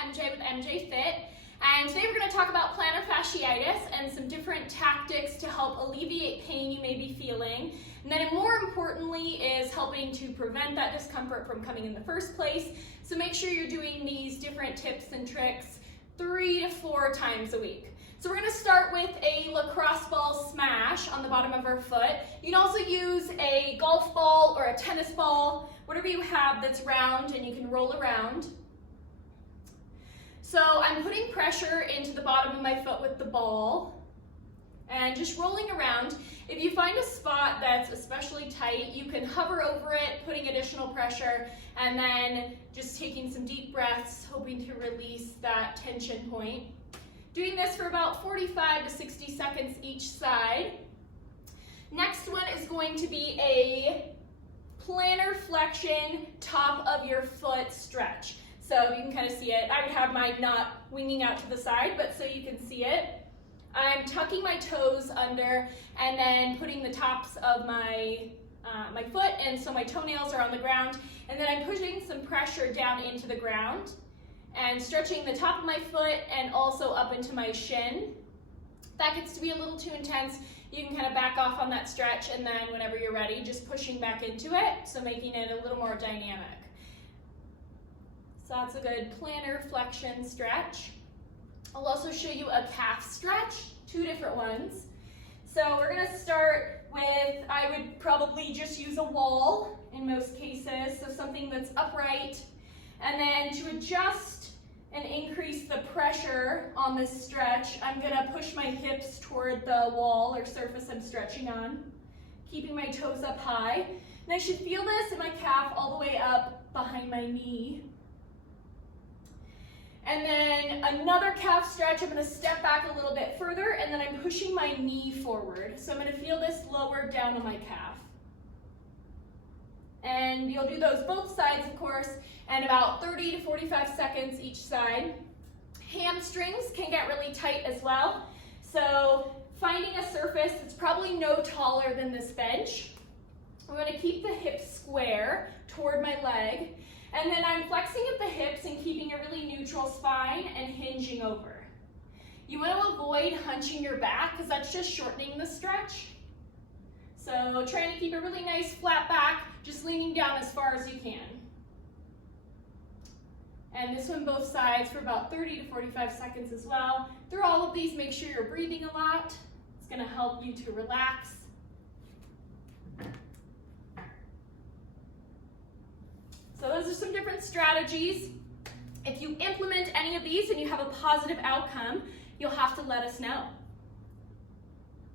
MJ with MJ Fit, and today we're going to talk about plantar fasciitis and some different tactics to help alleviate pain you may be feeling, and then more importantly is helping to prevent that discomfort from coming in the first place. So make sure you're doing these different tips and tricks 3 to 4 times a week. So we're going to start with a lacrosse ball smash on the bottom of our foot. You can also use a golf ball or a tennis ball, whatever you have that's round and you can roll around. So I'm putting pressure into the bottom of my foot with the ball and just rolling around. If you find a spot that's especially tight, you can hover over it, putting additional pressure, and then just taking some deep breaths, hoping to release that tension point. Doing this for about 45 to 60 seconds each side. Next one is going to be a plantar flexion top of your foot stretch. So you can kind of see it. I would have mine not winging out to the side, but so you can see it. I'm tucking my toes under and then putting the tops of my foot, and so my toenails are on the ground, and then I'm pushing some pressure down into the ground and stretching the top of my foot and also up into my shin. If that gets to be a little too intense, you can kind of back off on that stretch, and then whenever you're ready, just pushing back into it, so making it a little more dynamic. So that's a good plantar flexion stretch. I'll also show you a calf stretch, 2 different ones. So we're gonna start with, I would probably just use a wall in most cases, so something that's upright. And then to adjust and increase the pressure on this stretch, I'm gonna push my hips toward the wall or surface I'm stretching on, keeping my toes up high. And I should feel this in my calf all the way up behind my knee. And then another calf stretch, I'm gonna step back a little bit further, and then I'm pushing my knee forward. So I'm gonna feel this lower down on my calf. And you'll do those both sides, of course, and about 30 to 45 seconds each side. Hamstrings can get really tight as well. So finding a surface that's probably no taller than this bench. I'm gonna keep the hips square toward my leg. And then I'm flexing at the hips and keeping a really neutral spine and hinging over. You want to avoid hunching your back because that's just shortening the stretch. So trying to keep a really nice flat back, just leaning down as far as you can. And this one both sides for about 30 to 45 seconds as well. Through all of these, make sure you're breathing a lot. It's going to help you to relax. So those are some different strategies. If you implement any of these and you have a positive outcome, you'll have to let us know.